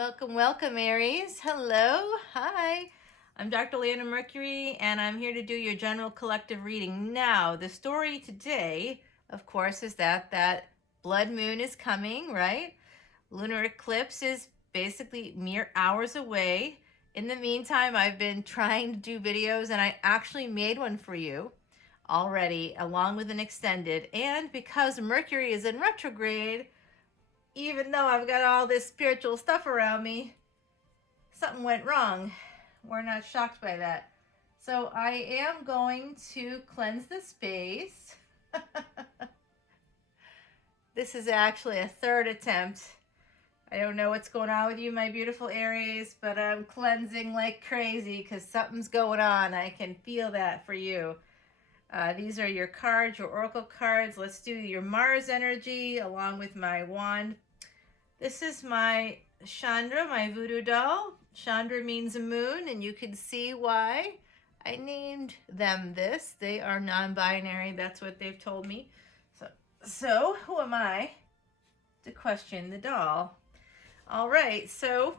Welcome, welcome, Aries. Hello. Hi. I'm Dr. Leona Mercury, and I'm here to do your general collective reading. Now, the story today, of course, is that blood moon is coming, right? Lunar eclipse is basically mere hours away. In the meantime, I've been trying to do videos, and I actually made one for you already, along with an extended. And because Mercury is in retrograde, even though I've got all this spiritual stuff around me, something went wrong. We're not shocked by that. So I am going to cleanse the space. This is actually a third attempt. I don't know what's going on with you, my beautiful Aries, but I'm cleansing like crazy because something's going on. I can feel that for you. These are your cards, your oracle cards. Let's do your Mars energy along with my wand. This is my Chandra, my voodoo doll. Chandra means a moon, and you can see why I named them this. They are non-binary. That's what they've told me. So who am I to question the doll? All right, so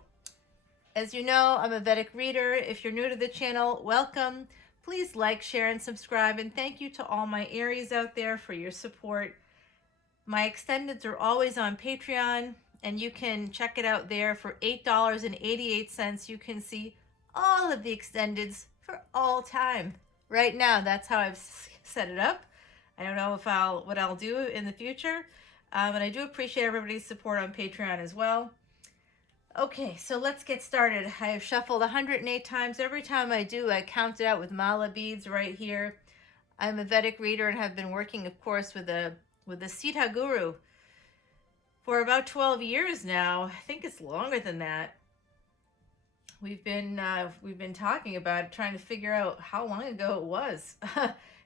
as you know, I'm a Vedic reader. If you're new to the channel, welcome. Please like, share, and subscribe. And thank you to all my Aries out there for your support. My extendeds are always on Patreon, and you can check it out there for $8.88. You can see all of the extendeds for all time. Right now, that's how I've set it up. I don't know if what I'll do in the future, but I do appreciate everybody's support on Patreon as well. Okay, so let's get started. I have shuffled 108 times. Every time I do, I count it out with mala beads right here. I'm a Vedic reader and have been working, of course, with the Siddha Guru for about 12 years now. I think it's longer than that. We've been talking about it, trying to figure out how long ago it was.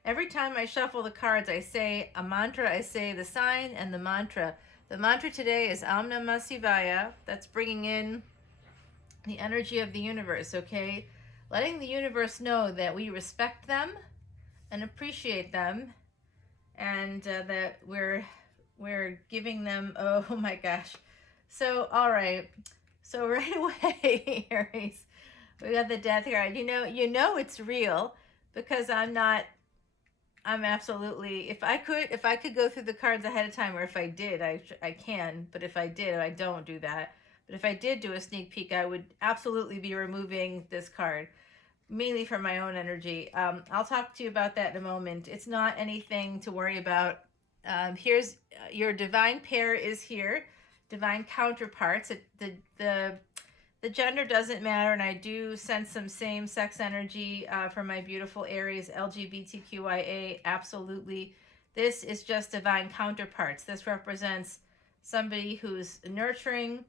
Every time I shuffle the cards, I say a mantra. I say the sign and the mantra. The mantra today is Om Namah Shivaya. That's bringing in the energy of the universe, okay? Letting the universe know that we respect them and appreciate them, and that we're giving them, oh my gosh. So, all right. So right away, Aries, we got the death card. You know it's real because I'm absolutely, if I could go through the cards ahead of time, or if I did, I can, but if I did, I don't do that. But if I did do a sneak peek, I would absolutely be removing this card, mainly for my own energy. I'll talk to you about that in a moment. It's not anything to worry about. Here's your divine pair is here, divine counterparts. The gender doesn't matter, and I do sense some same-sex energy for my beautiful Aries, LGBTQIA, absolutely. This is just divine counterparts. This represents somebody who's nurturing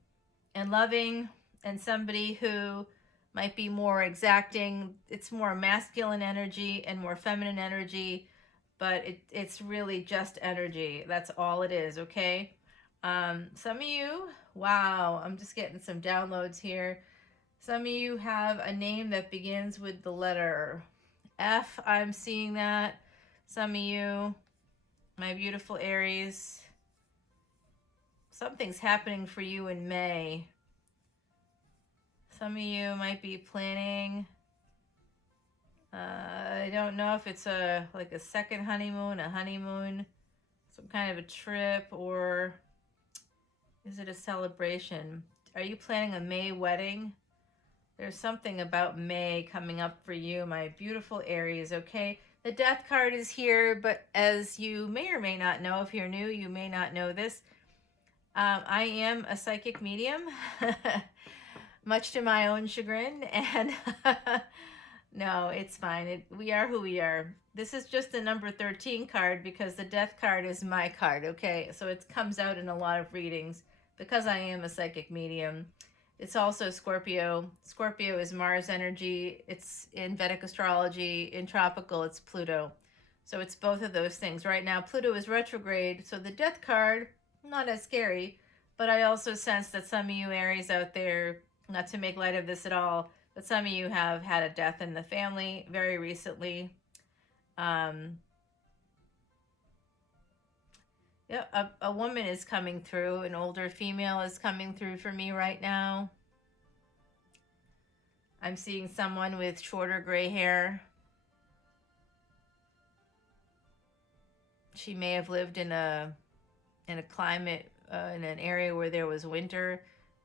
and loving, and somebody who might be more exacting. It's more masculine energy and more feminine energy, but it's really just energy. That's all it is, okay? Some of you, wow, I'm just getting some downloads here. Some of you have a name that begins with the letter F. I'm seeing that. Some of you, my beautiful Aries, something's happening for you in May. Some of you might be planning, I don't know if it's like a second honeymoon, a honeymoon, some kind of a trip, or is it a celebration? Are you planning a May wedding? There's something about May coming up for you, my beautiful Aries, okay? The death card is here, but as you may or may not know, if you're new, you may not know this. I am a psychic medium, much to my own chagrin, and no, it's fine. We are who we are. This is just the number 13 card because the death card is my card, okay? So it comes out in a lot of readings because I am a psychic medium. It's also Scorpio. Scorpio is Mars energy. It's in Vedic astrology. In tropical, it's Pluto. So it's both of those things. Right now, Pluto is retrograde, so the death card, not as scary, but I also sense that some of you Aries out there, not to make light of this at all, but some of you have had a death in the family very recently. Yeah, a woman is coming through. An older female is coming through for me right now. I'm seeing someone with shorter gray hair. She may have lived in a climate, in an area where there was winter,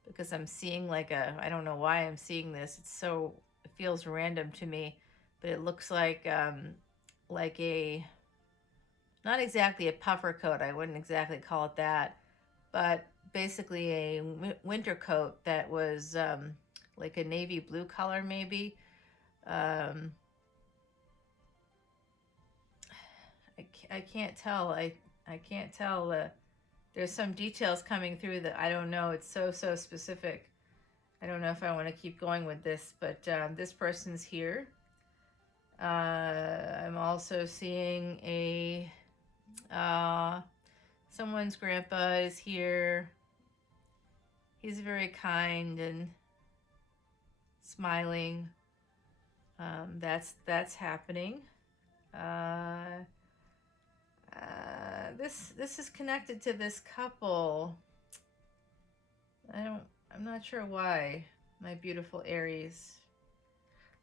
because I'm seeing like I don't know why I'm seeing this. It feels random to me, but it looks like a, not exactly a puffer coat. I wouldn't exactly call it that, but basically a winter coat that was like a navy blue color, maybe. Um, I can't tell. I can't tell. There's some details coming through that I don't know. It's so specific. I don't know if I want to keep going with this, but this person's here. I'm also seeing someone's grandpa is here. He's very kind and smiling. That's happening. This is connected to this couple. I'm not sure why, my beautiful Aries.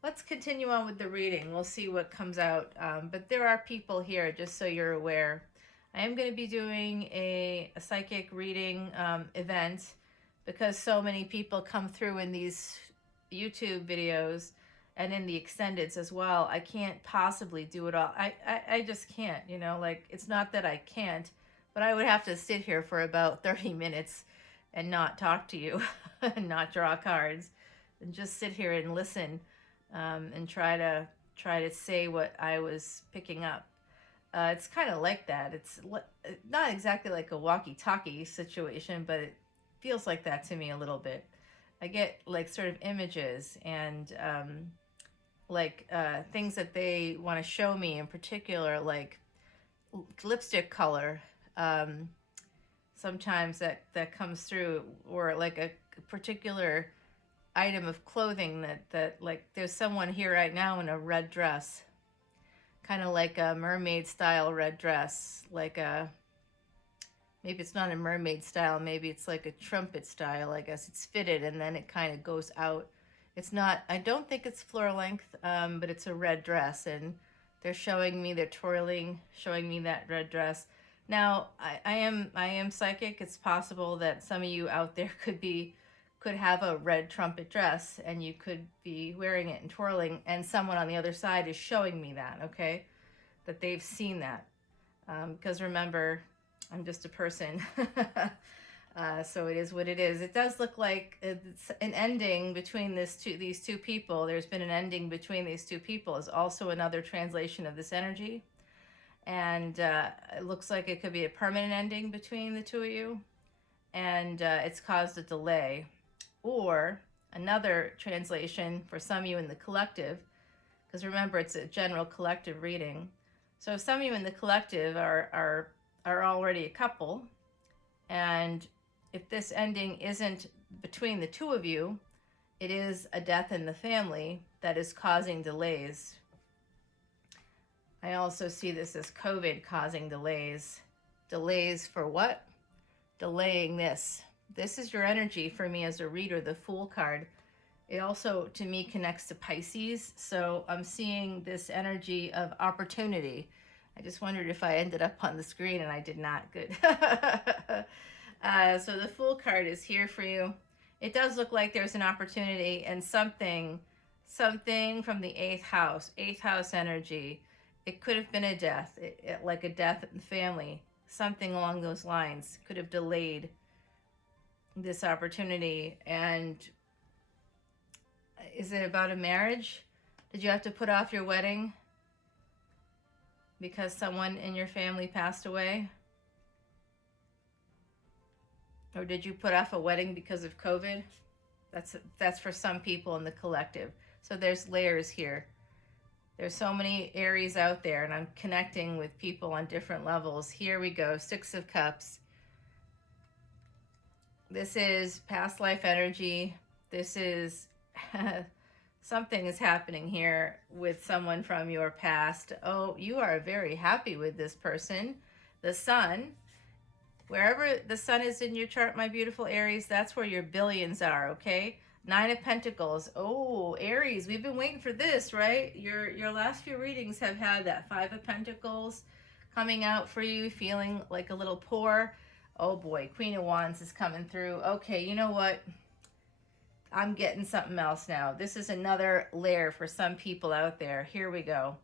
Let's continue on with the reading. We'll see what comes out. But there are people here, just so you're aware. I am going to be doing a psychic reading event, because so many people come through in these YouTube videos and in the extendeds as well. I can't possibly do it all. I just can't, you know, like, it's not that I can't, but I would have to sit here for about 30 minutes and not talk to you and not draw cards and just sit here and listen, and try to say what I was picking up. It's kind of like that. It's not exactly like a walkie-talkie situation, but it feels like that to me a little bit. I get like sort of images and things that they want to show me in particular, like lipstick color. Sometimes that comes through, or like a particular item of clothing that like, there's someone here right now in a red dress, kind of like a mermaid style red dress, like maybe it's not a mermaid style, maybe it's like a trumpet style. I guess it's fitted and then it kind of goes out. It's not, I don't think it's floor length, but it's a red dress, and they're twirling, showing me that red dress. Now, I am psychic. It's possible that some of you out there could have a red trumpet dress, and you could be wearing it and twirling, and someone on the other side is showing me that, okay? That they've seen that. Because remember, I'm just a person. So it is what it is. It does look like it's an ending between these two people. There's been an ending between these two people is also another translation of this energy. And it looks like it could be a permanent ending between the two of you. And it's caused a delay. Or another translation for some of you in the collective, because remember, it's a general collective reading. So if some of you in the collective are already a couple, and if this ending isn't between the two of you, it is a death in the family that is causing delays. I also see this as COVID causing delays. Delays for what? Delaying this. This is your energy for me as a reader, the Fool card. It also, to me, connects to Pisces. So I'm seeing this energy of opportunity. I just wondered if I ended up on the screen, and I did not. Good. So the Fool card is here for you. It does look like there's an opportunity and something from the 8th house energy. It could have been a death, like a death in the family. Something along those lines could have delayed this opportunity. And is it about a marriage? Did you have to put off your wedding because someone in your family passed away? Or did you put off a wedding because of COVID? That's for some people in the collective. So there's layers here. There's so many Aries out there, and I'm connecting with people on different levels. Here we go, 6 of Cups. This is past life energy. This is something is happening here with someone from your past. Oh, you are very happy with this person. The sun, wherever the sun is in your chart, my beautiful Aries, that's where your billions are, okay? Nine of Pentacles. Oh, Aries, we've been waiting for this, right? Your last few readings have had that Five of Pentacles coming out for you, feeling like a little poor. Oh boy, Queen of Wands is coming through. Okay, you know what? I'm getting something else now. This is another layer for some people out there. Here we go.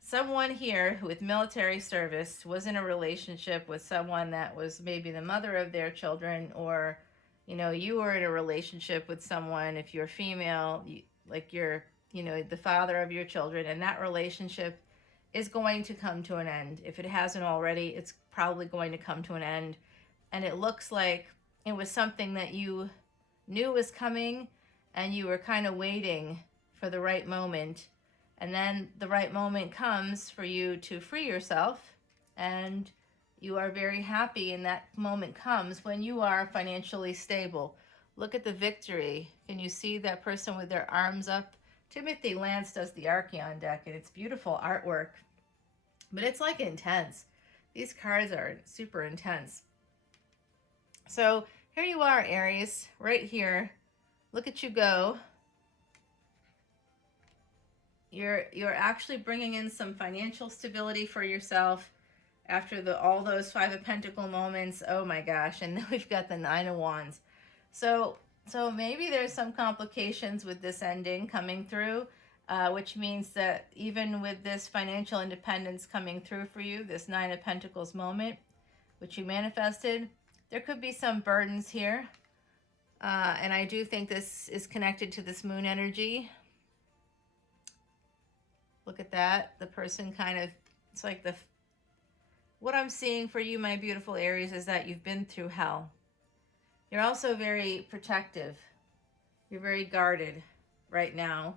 Someone here who with military service was in a relationship with someone that was maybe the mother of their children, or you know, you were in a relationship with someone, if you're female, like you're, you know, the father of your children, and that relationship is going to come to an end. If it hasn't already, it's probably going to come to an end. And it looks like it was something that you knew was coming, and you were kind of waiting for the right moment. And then the right moment comes for you to free yourself, and you are very happy, and that moment comes when you are financially stable. Look at the victory. Can you see that person with their arms up? Timothy Lance does the Archeon deck, and it's beautiful artwork. But it's like intense. These cards are super intense. So here you are, Aries, right here. Look at you go. You're actually bringing in some financial stability for yourself after all those Five of Pentacle moments. Oh my gosh. And then we've got the Nine of Wands. So maybe there's some complications with this ending coming through, which means that even with this financial independence coming through for you, this Nine of Pentacles moment, which you manifested, there could be some burdens here. And I do think this is connected to this moon energy. Look at that. The person kind of, it's like what I'm seeing for you, my beautiful Aries, is that you've been through hell. You're also very protective. You're very guarded right now,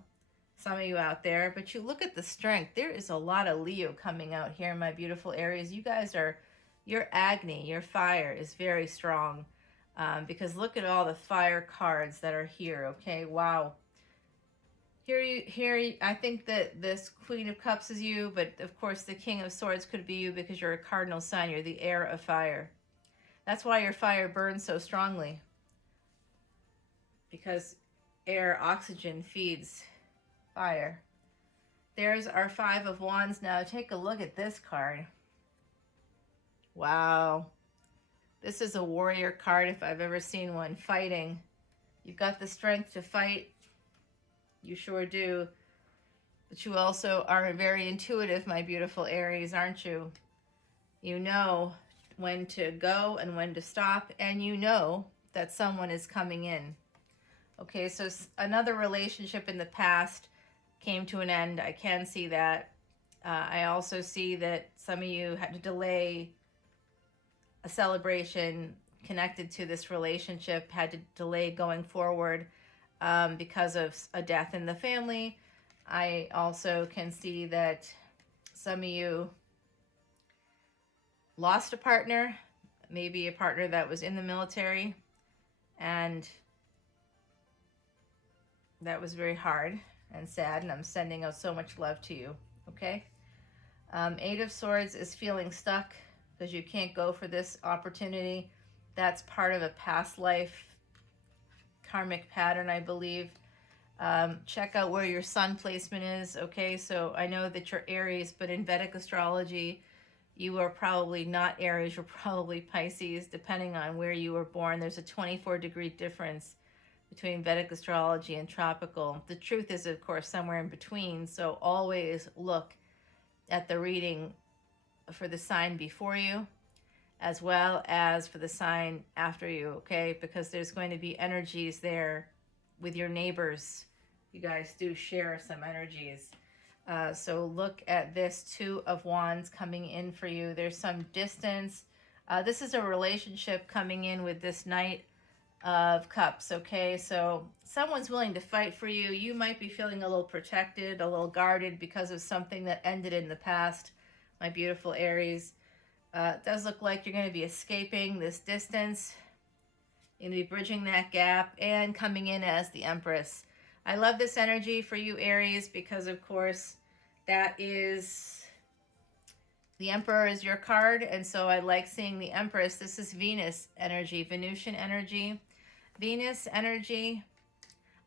some of you out there. But you look at the strength. There is a lot of Leo coming out here, my beautiful Aries. You guys are, your Agni, your fire is very strong. Because look at all the fire cards that are here, okay? Wow. Here, I think that this Queen of Cups is you, but of course the King of Swords could be you because you're a cardinal sign. You're the heir of fire. That's why your fire burns so strongly. Because air, oxygen feeds fire. There's our Five of Wands. Now take a look at this card. Wow. This is a warrior card if I've ever seen one. Fighting. You've got the strength to fight. You sure do. But you also are very intuitive, my beautiful Aries, aren't you? You know when to go and when to stop, and you know that someone is coming in. Okay, so another relationship in the past came to an end. I can see that. I also see that some of you had to delay a celebration connected to this relationship, had to delay going forward because of a death in the family. I also can see that some of you lost a partner, maybe a partner that was in the military, and that was very hard and sad, and I'm sending out so much love to you, okay? Eight of Swords is feeling stuck because you can't go for this opportunity. That's part of a past life karmic pattern, I believe. Check out where your sun placement is, okay? So I know that you're Aries, but in Vedic astrology, you are probably not Aries, you're probably Pisces, depending on where you were born. There's a 24-degree difference between Vedic astrology and tropical. The truth is, of course, somewhere in between, so always look at the reading for the sign before you, as well as for the sign after you, okay? Because there's going to be energies there with your neighbors. You guys do share some energies. So look at this Two of Wands coming in for you. There's some distance. This is a relationship coming in with this Knight of Cups, okay? So someone's willing to fight for you. You might be feeling a little protected, a little guarded because of something that ended in the past, my beautiful Aries. It does look like you're going to be escaping this distance. You're going to be bridging that gap and coming in as the Empress. I love this energy for you, Aries, because, of course, that is... the Emperor is your card, and so I like seeing the Empress. This is Venus energy, Venusian energy. Venus energy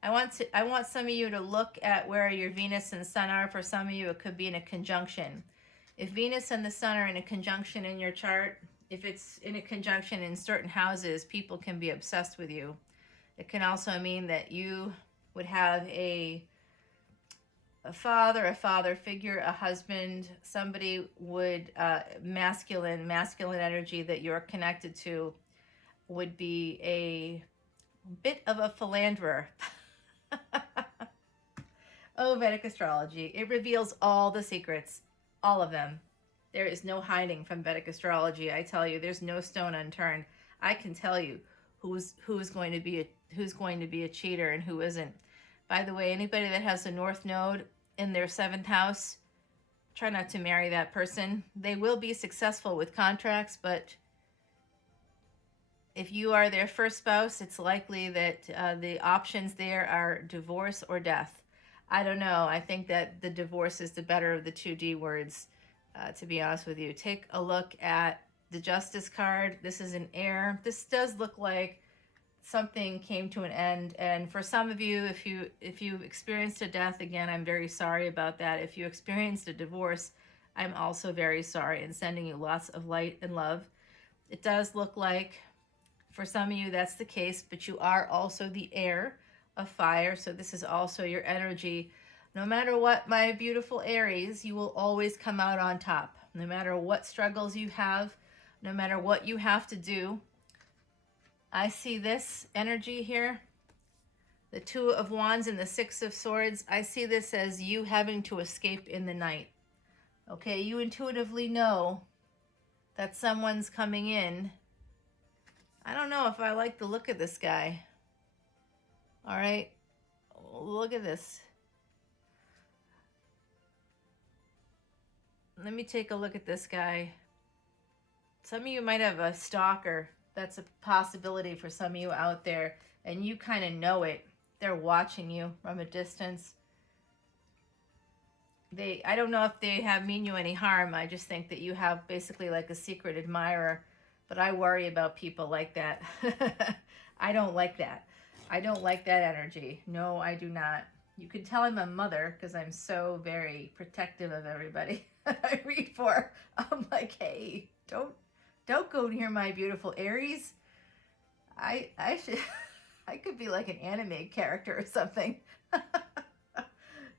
I want some of you to look at where your Venus and Sun are. For some of you, it could be in a conjunction. If Venus and the Sun are in a conjunction in your chart, if it's in a conjunction in certain houses, people can be obsessed with you. It can also mean that you would have a father figure, a husband, somebody would, masculine energy that you're connected to would be a bit of a philanderer. Oh, Vedic astrology. It reveals all the secrets, all of them. There is no hiding from Vedic astrology. I tell you, there's no stone unturned. I can tell you who's going to be a cheater and who isn't. By the way, anybody that has a North Node in their 7th house, try not to marry that person. They will be successful with contracts, but if you are their first spouse, it's likely that the options there are divorce or death. I don't know. I think that the divorce is the better of the two D words, to be honest with you. Take a look at the Justice card. This is an air. This does look like something came to an end. And for some of you, if you experienced a death, again, I'm very sorry about that. If you experienced a divorce, I'm also very sorry and sending you lots of light and love. It does look like for some of you that's the case, but you are also the air of fire. So this is also your energy. No matter what, my beautiful Aries, you will always come out on top. No matter what struggles you have, no matter what you have to do. I see this energy here, the 2 of Wands and the 6 of Swords. I see this as you having to escape in the night. Okay, you intuitively know that someone's coming in. I don't know if I like the look of this guy. All right, look at this. Let me take a look at this guy. Some of you might have a stalker. That's a possibility for some of you out there, and you kind of know it. They're watching you from a distance. I don't know if they mean you any harm. I just think that you have basically like a secret admirer, but I worry about people like that. I don't like that. I don't like that energy. No, I do not. You can tell I'm a mother because I'm so very protective of everybody I read for. I'm like, hey, don't go near my beautiful Aries. I should, I could be like an anime character or something.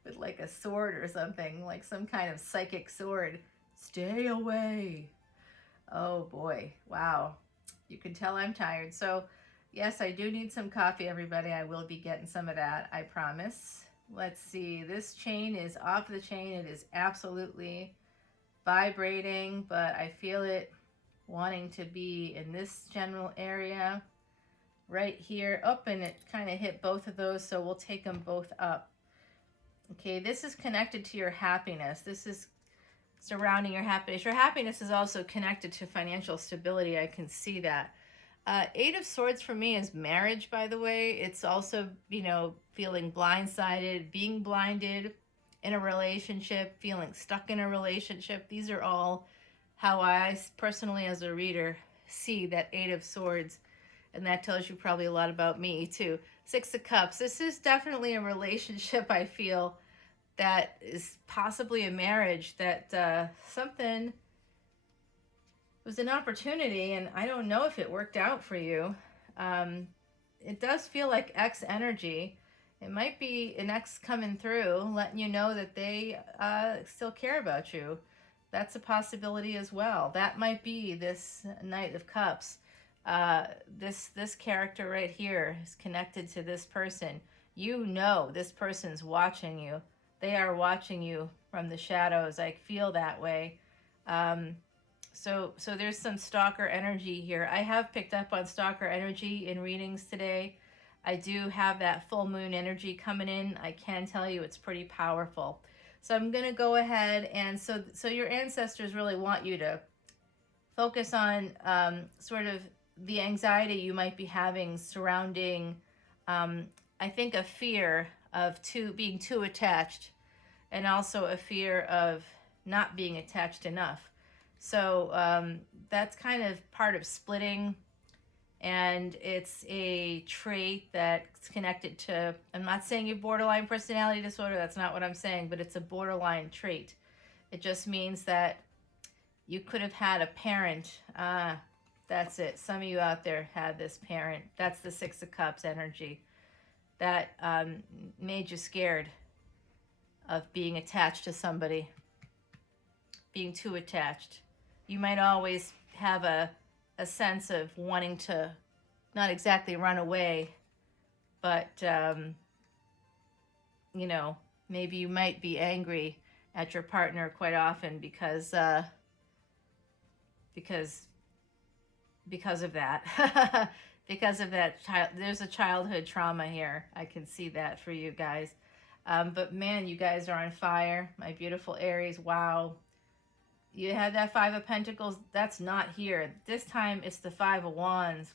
With like a sword or something, like some kind of psychic sword. Stay away. Oh boy, wow. You can tell I'm tired. So yes, I do need some coffee, everybody. I will be getting some of that, I promise. Let's see, this chain is off the chain. It is absolutely vibrating, but I feel it wanting to be in this general area right here. Oh, and it kind of hit both of those, so we'll take them both up. Okay, this is connected to your happiness. This is surrounding your happiness. Your happiness is also connected to financial stability. I can see that. 8 of Swords for me is marriage, by the way. It's also, you know, feeling blindsided, being blinded in a relationship, feeling stuck in a relationship. These are all how I personally, as a reader, see that 8 of Swords. And that tells you probably a lot about me too. 6 of Cups. This is definitely a relationship, I feel, that is possibly a marriage, that something was an opportunity, and I don't know if it worked out for you. It does feel like X energy. It might be an X coming through, letting you know that they still care about you. That's a possibility as well. That might be this Knight of Cups. This character right here is connected to this person. You know this person's watching you. They are watching you from the shadows. I feel that way. So there's some stalker energy here. I have picked up on stalker energy in readings today. I do have that full moon energy coming in. I can tell you it's pretty powerful. So I'm going to go ahead, and so your ancestors really want you to focus on sort of the anxiety you might be having surrounding, I think, a fear of being too attached, and also a fear of not being attached enough. So that's kind of part of splitting And it's a trait that's connected to, I'm not saying you have borderline personality disorder, that's not what I'm saying, but it's a borderline trait. It just means that you could have had a parent. That's it. Some of you out there had this parent. That's the Six of Cups energy that made you scared of being attached to somebody, being too attached. You might always have a sense of wanting to not exactly run away, but, you know, maybe you might be angry at your partner quite often because of that. Because of that child, there's a childhood trauma here. I can see that for you guys. But man, you guys are on fire. My beautiful Aries, wow. You had that Five of Pentacles. That's not here. This time it's the Five of Wands.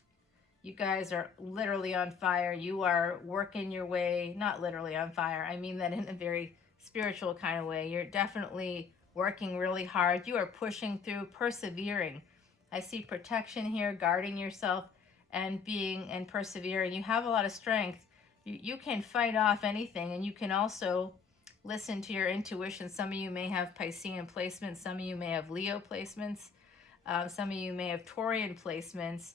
You guys are literally on fire. You are working your way, not literally on fire. I mean that in a very spiritual kind of way. You're definitely working really hard. You are pushing through, persevering. I see protection here, guarding yourself and persevering. You have a lot of strength. You can fight off anything, and you can also listen to your intuition. Some of you may have Piscean placements. Some of you may have Leo placements. Some of you may have Taurian placements.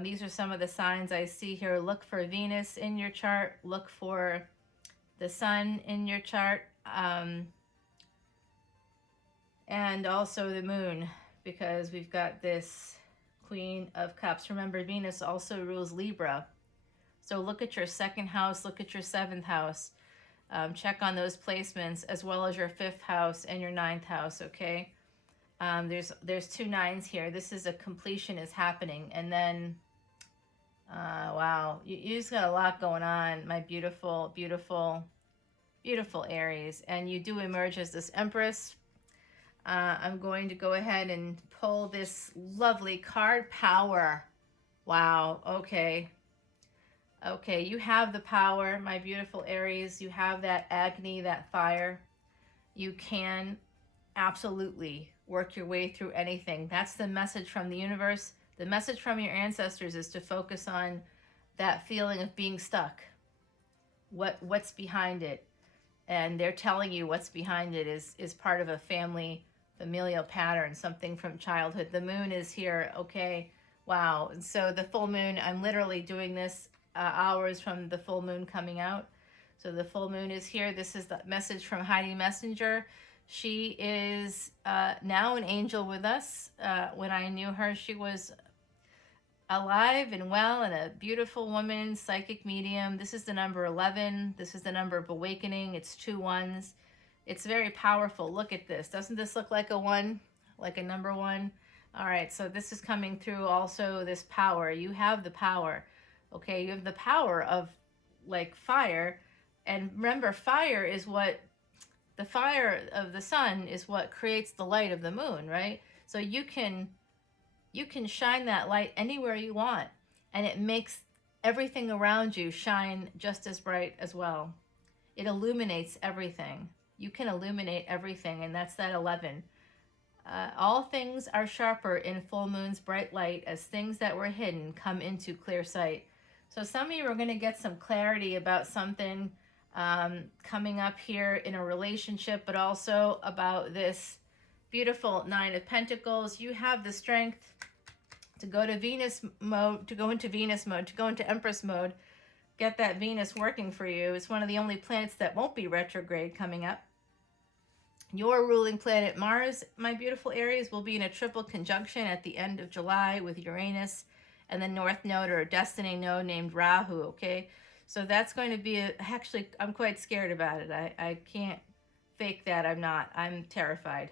These are some of the signs I see here. Look for Venus in your chart. Look for the sun in your chart. And also the moon, because we've got this Queen of Cups. Remember, Venus also rules Libra. So look at your second house, look at your seventh house. Check on those placements, as well as your fifth house and your ninth house, okay? There's two nines here. This is a completion is happening. And then, wow, you just got a lot going on, my beautiful, beautiful, beautiful Aries. And you do emerge as this Empress. I'm going to go ahead and pull this lovely card, Power. Wow, okay. Okay, you have the power, my beautiful Aries. You have that agony, that fire. You can absolutely work your way through anything. That's the message from the universe. The message from your ancestors is to focus on that feeling of being stuck. What's behind it? And they're telling you what's behind it is part of a familial pattern, something from childhood. The moon is here, okay? Wow. And so the full moon, I'm literally doing this hours from the full moon coming out. So the full moon is here. This is the message from Heidi Messenger. She is now an angel with us. When I knew her, she was alive and well and a beautiful woman, psychic medium. This is the number 11. This is the number of awakening. It's 2 1s. It's very powerful. Look at this. Doesn't this look like a 1? Like a number 1? All right, so this is coming through also, this power. You have the power. Okay, you have the power of like fire. And remember, fire is what, the fire of the sun is what creates the light of the moon, right? So you can shine that light anywhere you want, and it makes everything around you shine just as bright as well. It illuminates everything. You can illuminate everything, and that's that 11. All things are sharper in full moon's bright light as things that were hidden come into clear sight. So some of you are going to get some clarity about something coming up here in a relationship, but also about this beautiful 9 of Pentacles. You have the strength to go to Venus mode, to go into Venus mode, to go into Empress mode. Get that Venus working for you. It's one of the only planets that won't be retrograde coming up. Your ruling planet Mars, my beautiful Aries, will be in a triple conjunction at the end of July with Uranus and the North Node, or a destiny node named Rahu, okay? So that's going to be actually, I'm quite scared about it. I can't fake that. I'm not. I'm terrified.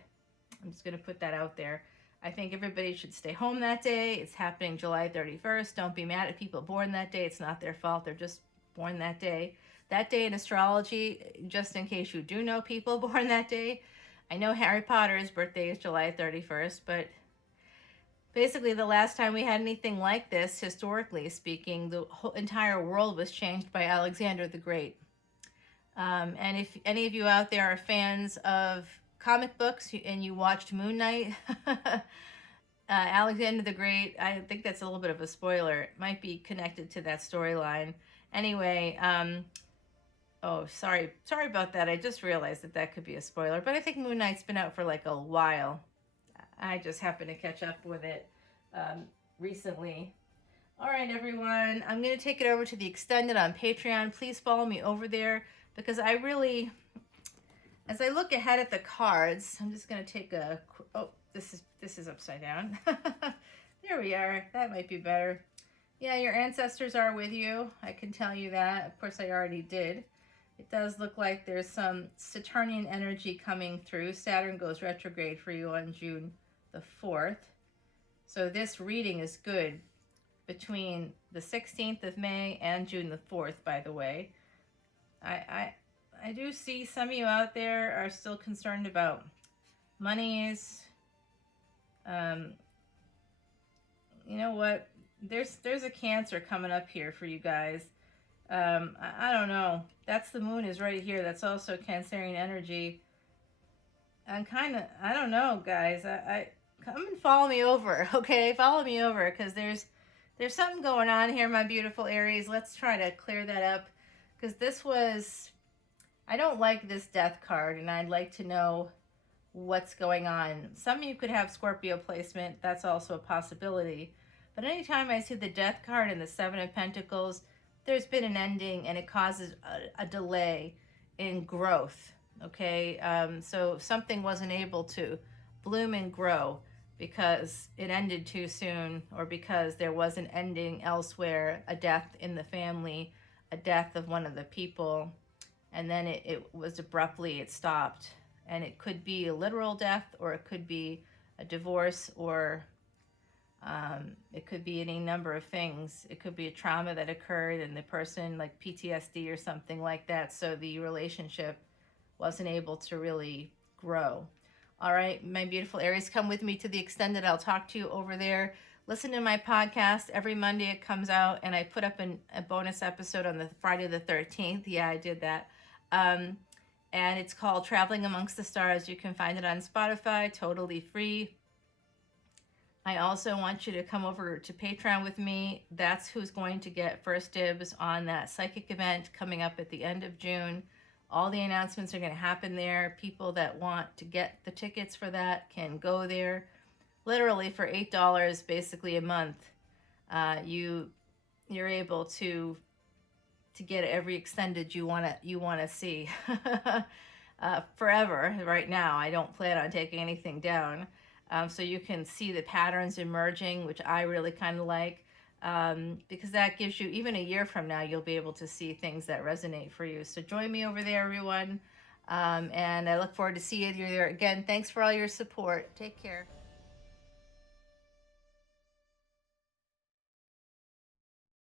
I'm just going to put that out there. I think everybody should stay home that day. It's happening July 31st. Don't be mad at people born that day. It's not their fault. They're just born that day. That day in astrology, just in case you do know people born that day, I know Harry Potter's birthday is July 31st, but basically the last time we had anything like this, historically speaking, the whole entire world was changed by Alexander the Great. And if any of you out there are fans of comic books and you watched Moon Knight, Alexander the Great, I think that's a little bit of a spoiler. It might be connected to that storyline. Anyway, oh, sorry about that. I just realized that that could be a spoiler, but I think Moon Knight's been out for like a while. I just happened to catch up with it recently. All right, everyone, I'm going to take it over to the extended on Patreon. Please follow me over there because I really, as I look ahead at the cards, I'm just going to take a, oh, this is upside down. There we are. That might be better. Yeah, your ancestors are with you. I can tell you that. Of course, I already did. It does look like there's some Saturnian energy coming through. Saturn goes retrograde for you on June the 4th. So this reading is good between the 16th of May and June the 4th, by the way. I do see some of you out there are still concerned about monies. You know what? There's a Cancer coming up here for you guys. I don't know. That's the moon is right here. That's also Cancerian energy. I'm kind of, I don't know, guys. I come and follow me over, okay? Follow me over because there's something going on here, my beautiful Aries. Let's try to clear that up because this was, I don't like this death card and I'd like to know what's going on. Some of you could have Scorpio placement. That's also a possibility. But anytime I see the death card and the Seven of Pentacles, there's been an ending and it causes a delay in growth, okay? So something wasn't able to bloom and grow because it ended too soon or because there was an ending elsewhere, a death in the family, a death of one of the people, and then it was abruptly, it stopped. And it could be a literal death or it could be a divorce or it could be any number of things. It could be a trauma that occurred and the person, like PTSD or something like that, so the relationship wasn't able to really grow. All right, my beautiful Aries, come with me to the extended. I'll talk to you over there. Listen to my podcast. Every Monday it comes out, and I put up a bonus episode on the Friday the 13th. Yeah, I did that. And it's called Traveling Amongst the Stars. You can find it on Spotify, totally free. I also want you to come over to Patreon with me. That's who's going to get first dibs on that psychic event coming up at the end of June. All the announcements are going to happen there. People that want to get the tickets for that can go there. Literally for $8 basically a month, you're able to get every extended you want to see forever. Right now, I don't plan on taking anything down. So you can see the patterns emerging, which I really kind of like, because that gives you, even a year from now, you'll be able to see things that resonate for you. So join me over there, everyone. And I look forward to seeing you there again. Thanks for all your support. Take care.